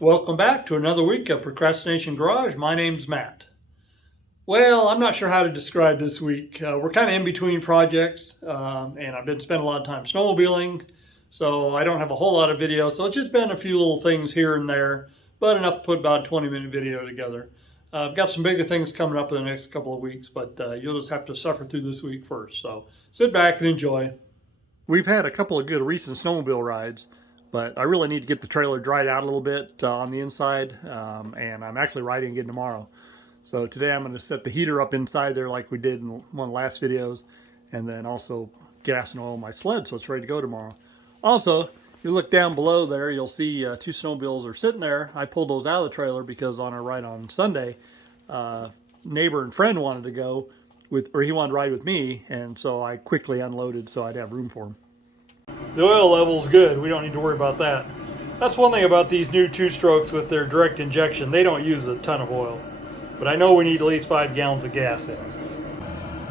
Welcome back to another week of Procrastination Garage. My name's Matt. Well, I'm not sure how to describe this week. We're kind of in between projects, and I've been spending a lot of time snowmobiling, so I don't have a whole lot of video. So it's just been a few little things here and there, but enough to put about a 20-minute video together. I've got some bigger things coming up in the next couple of weeks, but you'll just have to suffer through this week first. So sit back and enjoy. We've had a couple of good recent snowmobile rides, but I really need to get the trailer dried out a little bit on the inside, and I'm actually riding again tomorrow. So today I'm going to set the heater up inside there like we did in one of the last videos, and then also gas and oil my sled so it's ready to go tomorrow. Also, if you look down below there, you'll see two snowmobiles are sitting there. I pulled those out of the trailer because on our ride on Sunday, neighbor and friend wanted to go or he wanted to ride with me, and so I quickly unloaded so I'd have room for him. The oil level's good. We don't need to worry about that. That's one thing about these new two-strokes with their direct injection. They don't use a ton of oil. But I know we need at least 5 gallons of gas in it.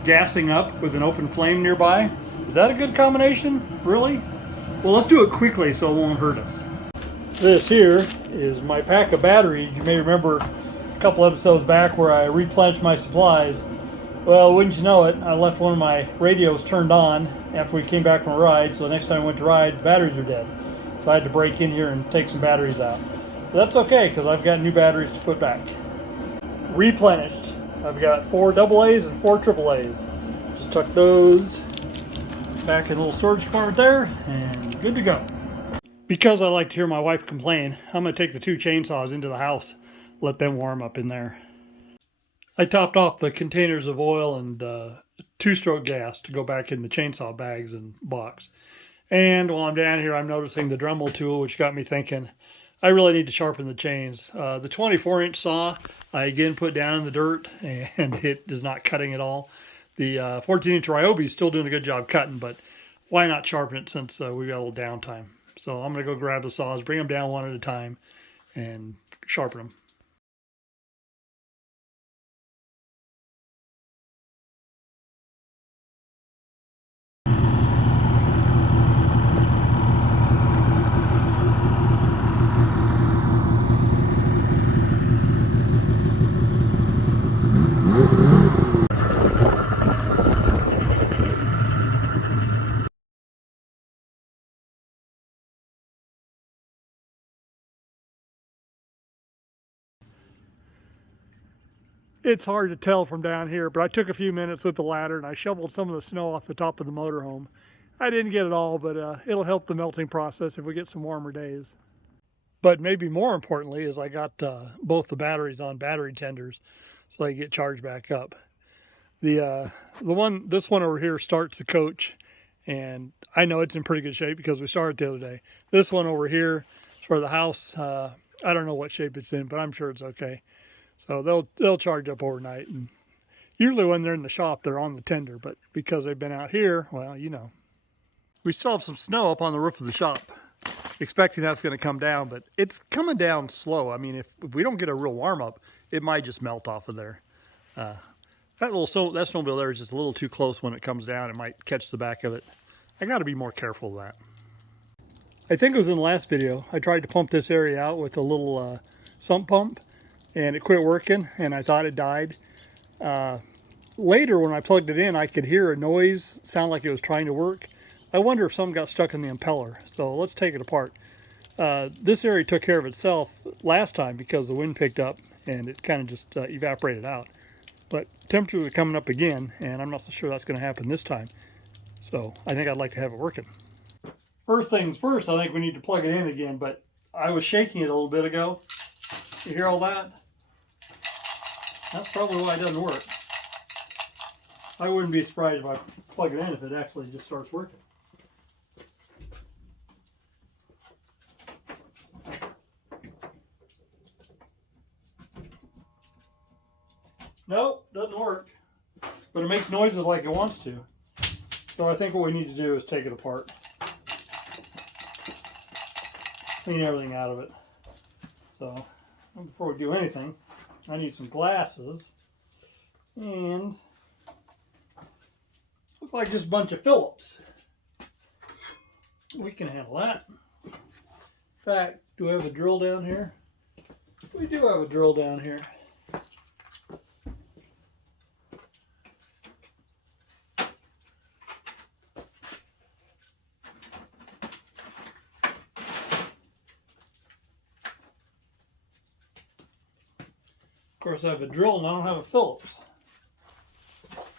Gassing up with an open flame nearby. Is that a good combination? Really? Well, let's do it quickly so it won't hurt us. This here is my pack of batteries. You may remember a couple episodes back where I replenished my supplies. Well, wouldn't you know it, I left one of my radios turned on after we came back from a ride, so the next time I went to ride, the batteries were dead. So I had to break in here and take some batteries out. But that's okay, because I've got new batteries to put back. Replenished. I've got 4 AA's and 4 AA's. Just tuck those back in a little storage compartment there, and good to go. Because I like to hear my wife complain, I'm going to take the 2 chainsaws into the house, let them warm up in there. I topped off the containers of oil and 2-stroke gas to go back in the chainsaw bags and box. And while I'm down here, I'm noticing the Dremel tool, which got me thinking, I really need to sharpen the chains. The 24-inch saw, I again put down in the dirt, and it is not cutting at all. The 14-inch Ryobi is still doing a good job cutting, but why not sharpen it since we've got a little downtime? So I'm going to go grab the saws, bring them down one at a time, and sharpen them. It's hard to tell from down here, but I took a few minutes with the ladder and I shoveled some of the snow off the top of the motorhome. I didn't get it all, but it'll help the melting process if we get some warmer days. But maybe more importantly is I got both the batteries on battery tenders so they get charged back up. This one over here starts the coach, and I know it's in pretty good shape because we started the other day. This one over here is for the house. I don't know what shape it's in, but I'm sure it's okay. So they'll charge up overnight, and usually when they're in the shop, they're on the tender, but because they've been out here, well, you know. We still have some snow up on the roof of the shop, expecting that's going to come down, but it's coming down slow. I mean, if we don't get a real warm up, it might just melt off of there. That snowmobile there is just a little too close when it comes down. It might catch the back of it. I got to be more careful of that. I think it was in the last video, I tried to pump this area out with a little sump pump, and it quit working, and I thought it died. Later, when I plugged it in, I could hear a noise, sound like it was trying to work. I wonder if something got stuck in the impeller. So let's take it apart. This area took care of itself last time because the wind picked up and it kind of just evaporated out. But temperatures are coming up again, and I'm not so sure that's going to happen this time. So I think I'd like to have it working. First things first, I think we need to plug it in again, but I was shaking it a little bit ago. You hear all that? That's probably why it doesn't work. I wouldn't be surprised if I plug it in if it actually just starts working. Nope, doesn't work. But it makes noises like it wants to. So I think what we need to do is take it apart. Clean everything out of it. So before we do anything, I need some glasses and looks like just a bunch of Phillips. We can handle that. In fact, do I have a drill down here? We do have a drill down here. Of course, I have a drill and I don't have a Phillips.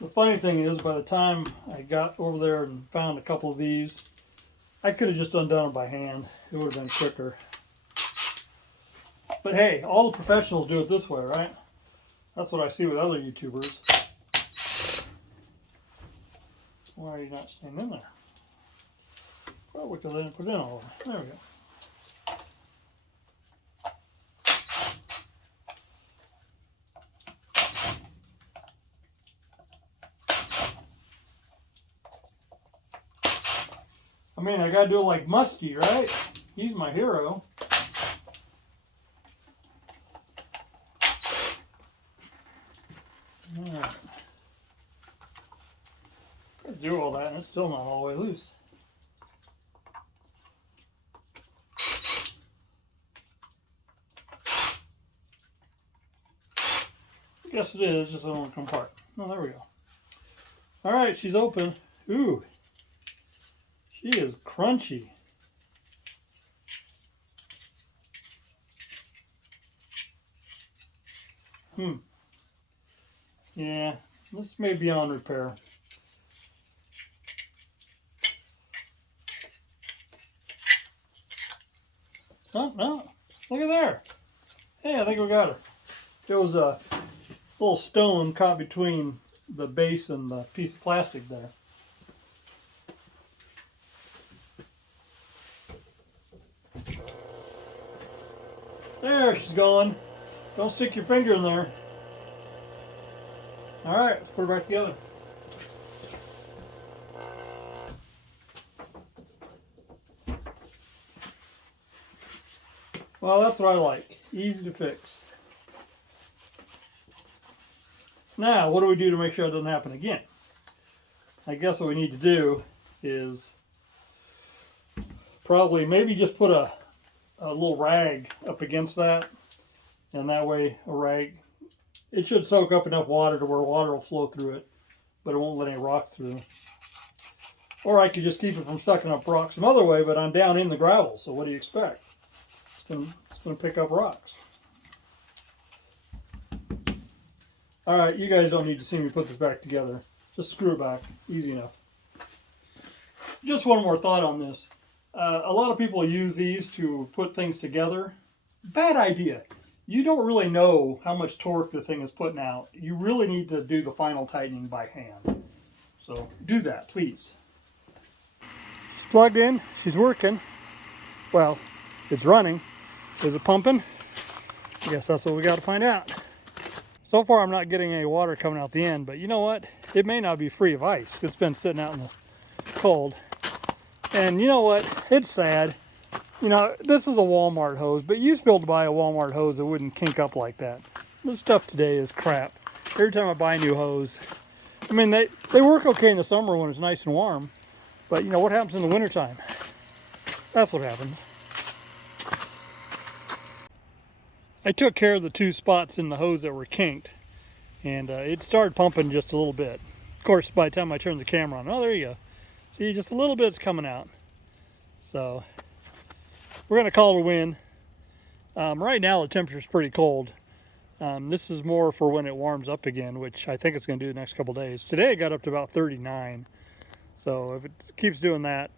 The funny thing is, by the time I got over there and found a couple of these, I could have just undone it by hand. It would have been quicker. But hey, all the professionals do it this way, right? That's what I see with other YouTubers. Why are you not staying in there? Well, we could let it put it in all over. There we go. I mean, I gotta do it like Musty, right? He's my hero. Alright. Do all that and it's still not all the way loose. I guess it is, just I don't want to come apart. Oh, there we go. Alright, she's open. Ooh. She is crunchy. Yeah, this may be on repair. Oh, no. Look at there. Hey, I think we got her. There was a little stone caught between the base and the piece of plastic there. There, she's gone. Don't stick your finger in there. Alright, let's put her back together. Well, that's what I like. Easy to fix. Now, what do we do to make sure it doesn't happen again? I guess what we need to do is probably maybe just put a little rag up against that, and that way a rag, it should soak up enough water to where water will flow through it, but it won't let any rocks through. Or I could just keep it from sucking up rocks some other way, but I'm down in the gravel, so what do you expect? It's going to pick up rocks. Alright, you guys don't need to see me put this back together. Just screw it back. Easy enough. Just one more thought on this. A lot of people use these to put things together. Bad idea. You don't really know how much torque the thing is putting out. You really need to do the final tightening by hand. So do that, please. She's plugged in. She's working. Well, it's running. Is it pumping? I guess that's what we got to find out. So far I'm not getting any water coming out the end, but you know what? It may not be free of ice. It's been sitting out in the cold. And you know what? It's sad. You know, this is a Walmart hose, but you used to be able to buy a Walmart hose that wouldn't kink up like that. This stuff today is crap. Every time I buy a new hose, I mean, they work okay in the summer when it's nice and warm, but you know, what happens in the wintertime? That's what happens. I took care of the two spots in the hose that were kinked, and it started pumping just a little bit. Of course, by the time I turned the camera on, oh, there you go. See, just a little bit's coming out. So we're going to call it a win. Right now the temperature's pretty cold. This is more for when it warms up again, which I think it's going to do the next couple days. Today it got up to about 39. So if it keeps doing that,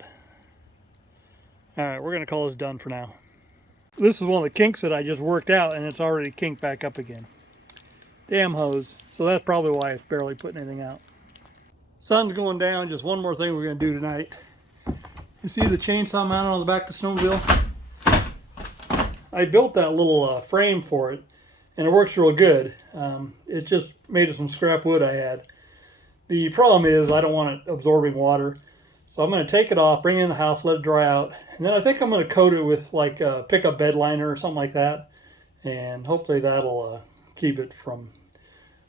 all right, we're going to call this done for now. This is one of the kinks that I just worked out, and it's already kinked back up again. Damn hose. So that's probably why it's barely putting anything out. Sun's going down. Just one more thing we're going to do tonight. You see the chainsaw mounted on the back of the snowmobile? I built that little frame for it, and it works real good. It's just made of some scrap wood I had. The problem is I don't want it absorbing water, so I'm going to take it off, bring it in the house, let it dry out, and then I think I'm going to coat it with like a pickup bed liner or something like that, and hopefully that'll keep it from,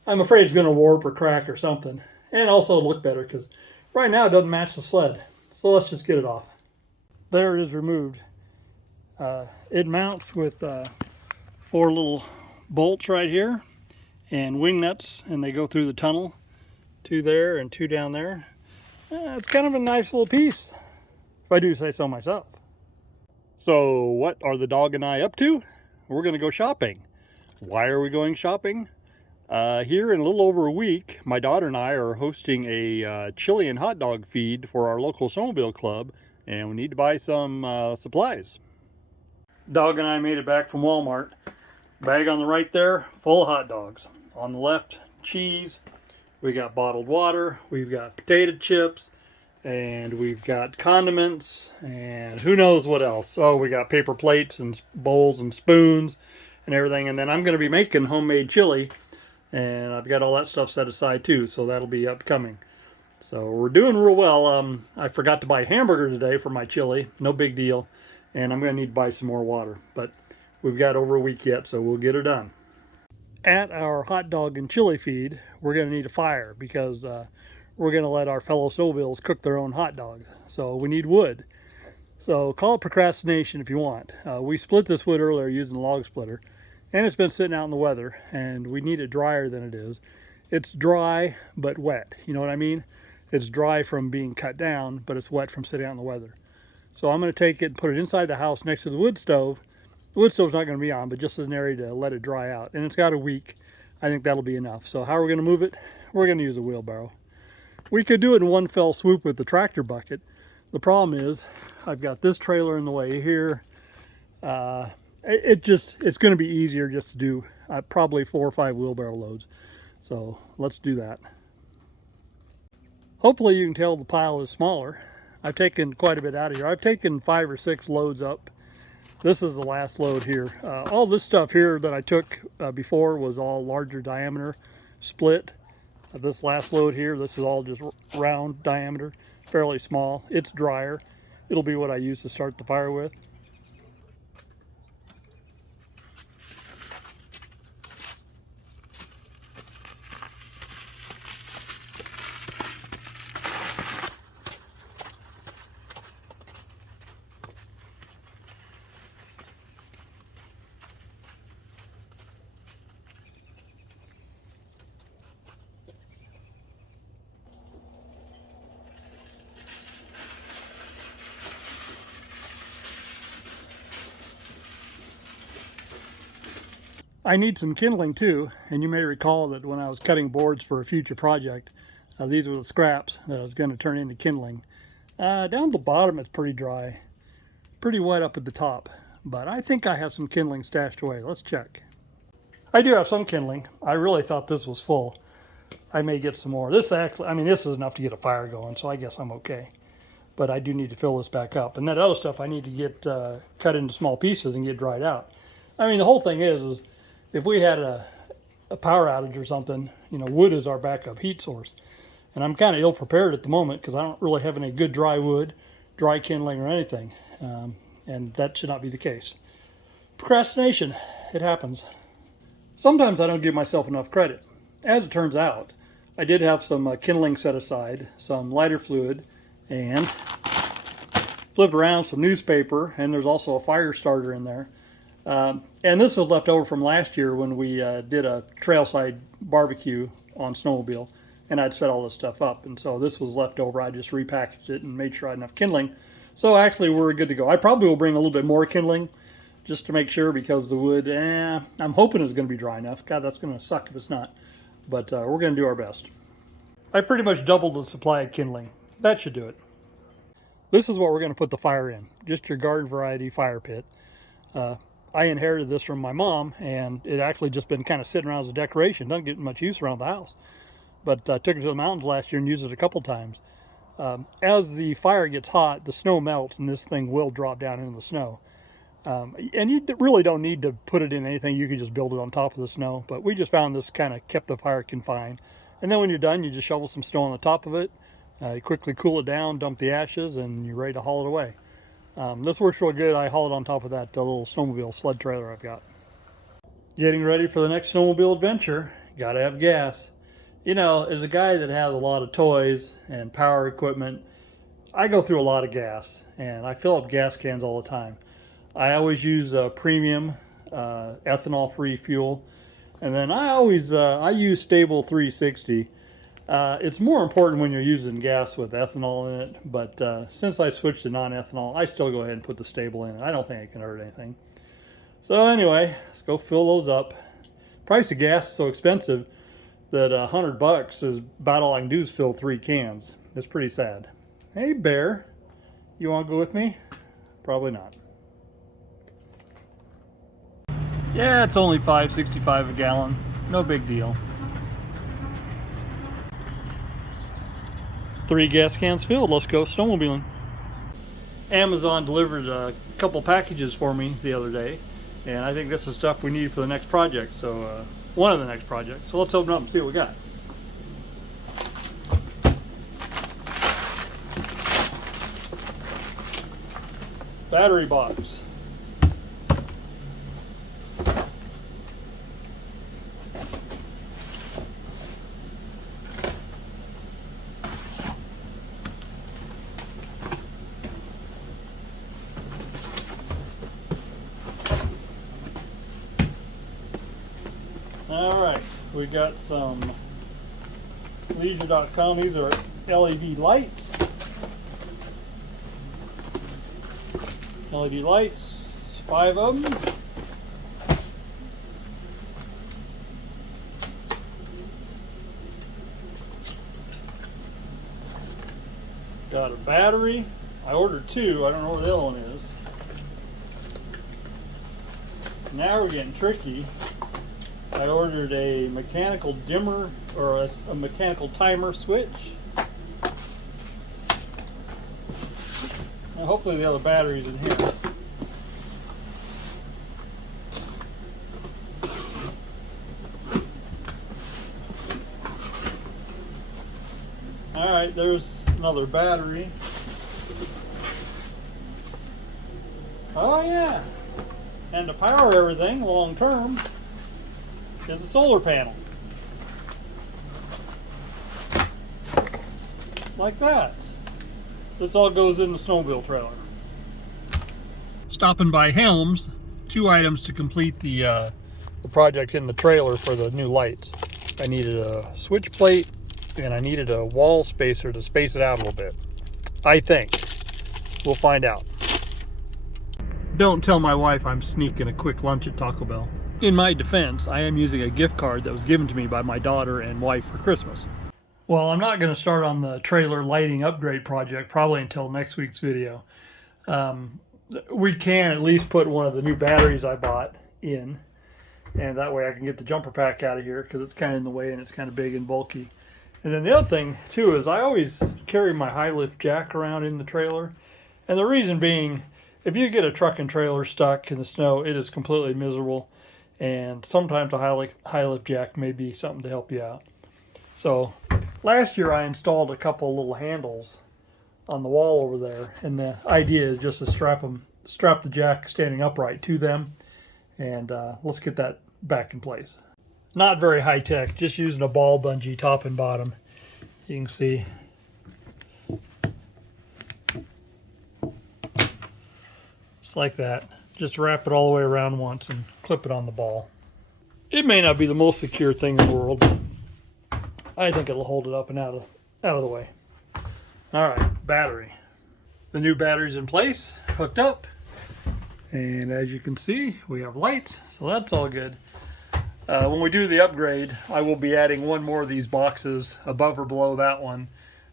I'm afraid it's going to warp or crack or something, and also look better because right now it doesn't match the sled. So let's just get it off. There it is removed. It mounts with 4 little bolts right here and wing nuts, and they go through the tunnel. 2 there and 2 down there. It's kind of a nice little piece, if I do say so myself. So what are the dog and I up to? We're going to go shopping. Why are we going shopping? Here in a little over a week, my daughter and I are hosting a chili and hot dog feed for our local snowmobile club, and we need to buy some supplies. Dog and I made it back from Walmart. Bag on the right there, full of hot dogs. On the left, cheese. We got bottled water. We've got potato chips. And we've got condiments. And who knows what else. Oh, we got paper plates and bowls and spoons and everything. And then I'm going to be making homemade chili. And I've got all that stuff set aside too. So that'll be upcoming. So we're doing real well. I forgot to buy a hamburger today for my chili. No big deal. And I'm going to need to buy some more water. But we've got over a week yet, so we'll get her done. At our hot dog and chili feed, we're going to need a fire because we're going to let our fellow snowmobiles cook their own hot dogs. So we need wood. So call it procrastination if you want. We split this wood earlier using a log splitter, and it's been sitting out in the weather, and we need it drier than it is. It's dry but wet, you know what I mean? It's dry from being cut down, but it's wet from sitting out in the weather. So I'm going to take it and put it inside the house next to the wood stove. The wood stove's not going to be on, but just as an area to let it dry out. And it's got a week. I think that'll be enough. So how are we going to move it? We're going to use a wheelbarrow. We could do it in one fell swoop with the tractor bucket. The problem is I've got this trailer in the way here. It's going to be easier just to do probably 4 or 5 wheelbarrow loads. So let's do that. Hopefully you can tell the pile is smaller. I've taken quite a bit out of here. I've taken 5 or 6 loads up. This is the last load here. All this stuff here that I took before was all larger diameter split. This last load here, this is all just round diameter, fairly small. It's drier. It'll be what I use to start the fire with. I need some kindling too, and you may recall that when I was cutting boards for a future project, these were the scraps that I was going to turn into kindling. Down at the bottom it's pretty dry, pretty wet up at the top, but I think I have some kindling stashed away. Let's check. I do have some kindling. I really thought this was full. I may get some more. This is enough to get a fire going, so I guess I'm okay. But I do need to fill this back up. And that other stuff I need to get cut into small pieces and get dried out. I mean, the whole thing is if we had a power outage or something, you know, wood is our backup heat source. And I'm kind of ill prepared at the moment because I don't really have any good dry wood, dry kindling or anything. And that should not be the case. Procrastination, it happens. Sometimes I don't give myself enough credit. As it turns out, I did have some kindling set aside, some lighter fluid, and flip around some newspaper, and there's also a fire starter in there. And this is left over from last year when we did a trailside barbecue on snowmobile, and I'd set all this stuff up. And so this was left over. I just repackaged it and made sure I had enough kindling. So actually we're good to go. I probably will bring a little bit more kindling just to make sure, because the wood, I'm hoping it's going to be dry enough. God, that's going to suck if it's not. But we're going to do our best. I pretty much doubled the supply of kindling. That should do it. This is what we're going to put the fire in. Just your garden variety fire pit. I inherited this from my mom, and it actually just been kind of sitting around as a decoration. Doesn't get much use around the house. But I took it to the mountains last year and used it a couple times. As the fire gets hot, the snow melts, and this thing will drop down into the snow. And you really don't need to put it in anything. You can just build it on top of the snow. But we just found this kind of kept the fire confined. And then when you're done, you just shovel some snow on the top of it. You quickly cool it down, dump the ashes, and you're ready to haul it away. This works real good. I haul it on top of that little snowmobile sled trailer I've got. Getting ready for the next snowmobile adventure. Gotta have gas. You know, as a guy that has a lot of toys and power equipment, I go through a lot of gas, and I fill up gas cans all the time. I always use premium ethanol-free fuel. And then I always I use Stable 360. It's more important when you're using gas with ethanol in it, but since I switched to non-ethanol, I still go ahead and put the Stable in. I don't think it can hurt anything. So anyway, let's go fill those up. Price of gas is so expensive that $100 is about all I can do is fill 3 cans. It's pretty sad. Hey Bear, you want to go with me? Probably not. Yeah, it's only $5.65 a gallon. No big deal. 3 gas cans filled. Let's go snowmobiling. Amazon delivered a couple packages for me the other day, and I think this is stuff we need for the next project. So one of the next projects. So let's open up and see what we got. Battery box. All right, we got some leisure.com. These are LED lights. LED lights, 5 of them. Got a battery. I ordered 2. I don't know where the other one is. Now we're getting tricky. I ordered a mechanical dimmer or a mechanical timer switch. Now hopefully the other battery's in here. Alright, there's another battery. Oh yeah! And to power everything long term is a solar panel. Like that. This all goes in the snowmobile trailer. Stopping by Helms, 2 items to complete the project in the trailer for the new lights. I needed a switch plate and I needed a wall spacer to space it out a little bit. I think. We'll find out. Don't tell my wife I'm sneaking a quick lunch at Taco Bell. In my defense, I am using a gift card that was given to me by my daughter and wife for Christmas. Well, I'm not going to start on the trailer lighting upgrade project probably until next week's video. We can at least put one of the new batteries I bought in, and that way I can get the jumper pack out of here because it's kind of in the way and it's kind of big and bulky. And then the other thing too is I always carry my high lift jack around in the trailer, and the reason being, if you get a truck and trailer stuck in the snow, it is completely miserable. And sometimes a high lift jack may be something to help you out. So last year I installed a couple of little handles on the wall over there, and the idea is just to strap the jack standing upright to them, and let's get that back in place. Not very high tech, just using a ball bungee top and bottom. You can see. Just like that. Just wrap it all the way around once and clip it on the ball. It may not be the most secure thing in the world, but I think it'll hold it up and out of the way. All right, battery. The new battery's in place, hooked up, and as you can see, we have lights, so that's all good. When we do the upgrade, I will be adding one more of these boxes above or below that one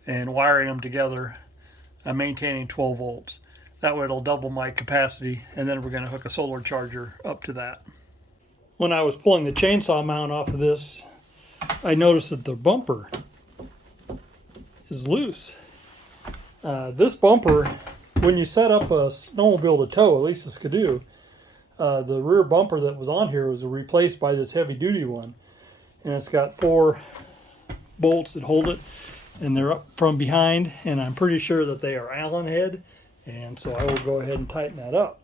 and wiring them together, maintaining 12 volts. That way it'll double my capacity, and then we're going to hook a solar charger up to that. When I was pulling the chainsaw mount off of this, I noticed that the bumper is loose. This bumper, when you set up a snowmobile to tow, at least this could do, the rear bumper that was on here was replaced by this heavy duty one. And it's got 4 bolts that hold it, and they're up from behind, and I'm pretty sure that they are Allen head. And so I will go ahead and tighten that up.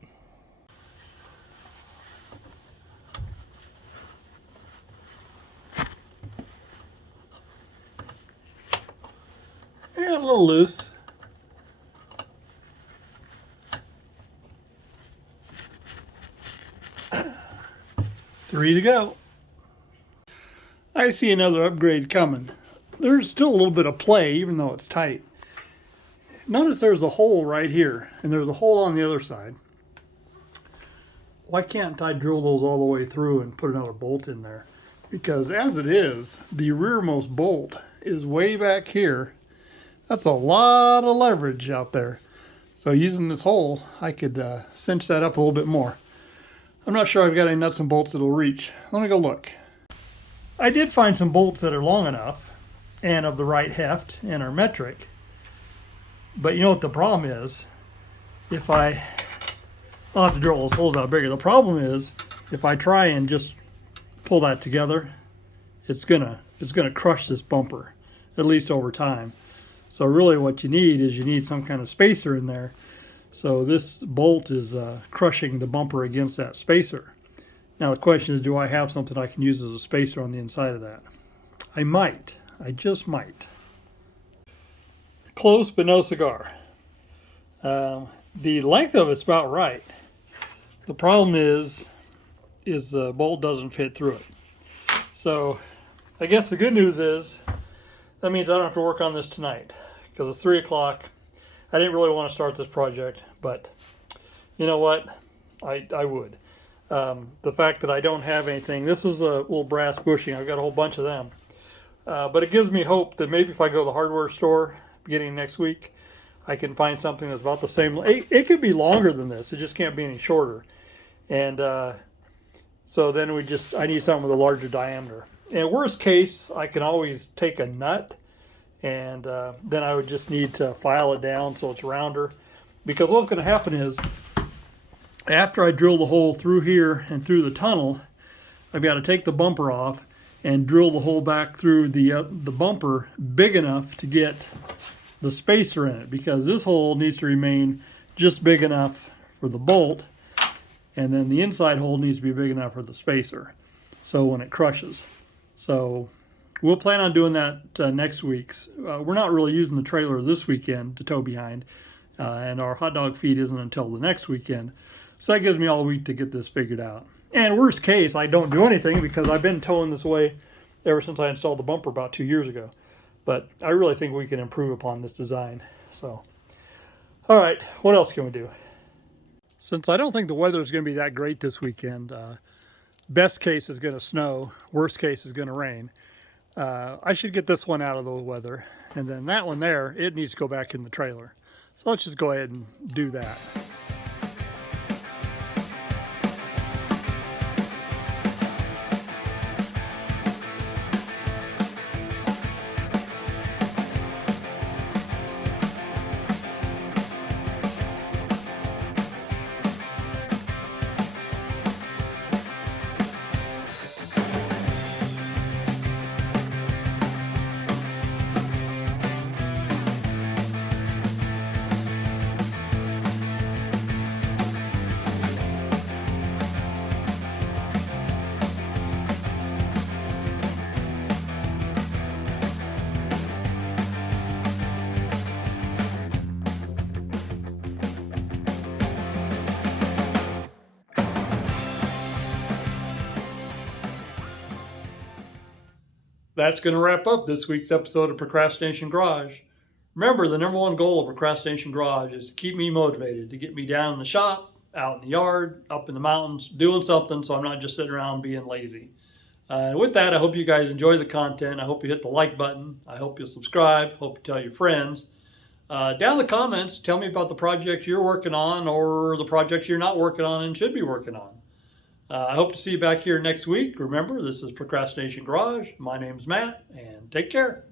Yeah, a little loose. 3 to go. I see another upgrade coming. There's still a little bit of play, even though it's tight. Notice there's a hole right here, and there's a hole on the other side. Why can't I drill those all the way through and put another bolt in there? Because as it is, the rearmost bolt is way back here. That's a lot of leverage out there. So using this hole, I could cinch that up a little bit more. I'm not sure I've got any nuts and bolts that'll reach. Let me go look. I did find some bolts that are long enough and of the right heft and are metric. But you know what the problem is? I'll have to drill those holes out bigger. The problem is if I try and just pull that together, it's gonna crush this bumper, at least over time. So really what you need some kind of spacer in there. So this bolt is crushing the bumper against that spacer. Now the question is, do I have something I can use as a spacer on the inside of that? I might. I just might. Close but no cigar. The length of it's about right. The problem is the bolt doesn't fit through it. So I guess the good news is that means I don't have to work on this tonight, because it's 3 o'clock. I didn't really want to start this project, but you know what? I would. The fact that I don't have anything, this is a little brass bushing. I've got a whole bunch of them. But it gives me hope that maybe if I go to the hardware store beginning next week, I can find something that's about the same. It could be longer than this. It just can't be any shorter. And so then I need something with a larger diameter. And worst case, I can always take a nut, and then I would just need to file it down so it's rounder. Because what's going to happen is, after I drill the hole through here and through the tunnel, I've got to take the bumper off and drill the hole back through the bumper big enough to get the spacer in it, because this hole needs to remain just big enough for the bolt, and then the inside hole needs to be big enough for the spacer, so when it crushes. So we'll plan on doing that next week. We're not really using the trailer this weekend to tow behind, and our hot dog feed isn't until the next weekend, so that gives me all week to get this figured out. And worst case, I don't do anything, because I've been towing this way ever since I installed the bumper about 2 years ago. But I really think we can improve upon this design. So, all right, what else can we do? Since I don't think the weather is going to be that great this weekend, best case is going to snow, worst case is going to rain. I should get this one out of the weather, and then that one there, it needs to go back in the trailer. So let's just go ahead and do that. That's going to wrap up this week's episode of Procrastination Garage. Remember, the number one goal of Procrastination Garage is to keep me motivated, to get me down in the shop, out in the yard, up in the mountains, doing something so I'm not just sitting around being lazy. With that, I hope you guys enjoy the content. I hope you hit the like button. I hope you'll subscribe. Hope you tell your friends. Down in the comments, tell me about the projects you're working on, or the projects you're not working on and should be working on. I hope to see you back here next week. Remember, this is Procrastination Garage. My name's Matt, and take care.